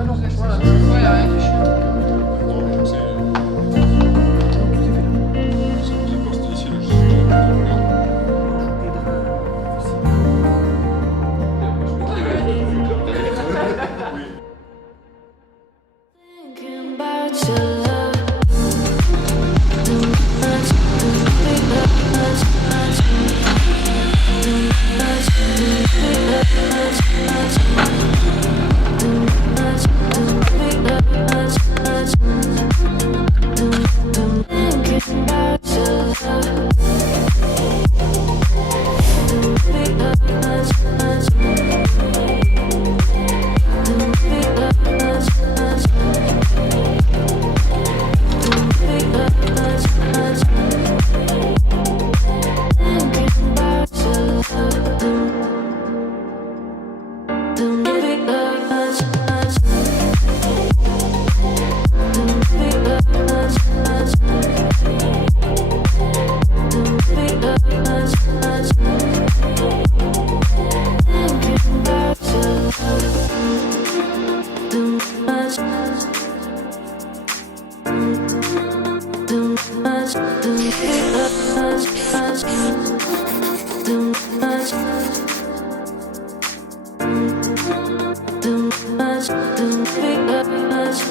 Ouais, non, voilà. Ouais, rien qui chute. Non, mais c'est. C'est pas ici, là, je suis. Thinking about your love.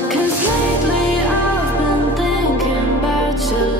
Cause lately I've been thinking about your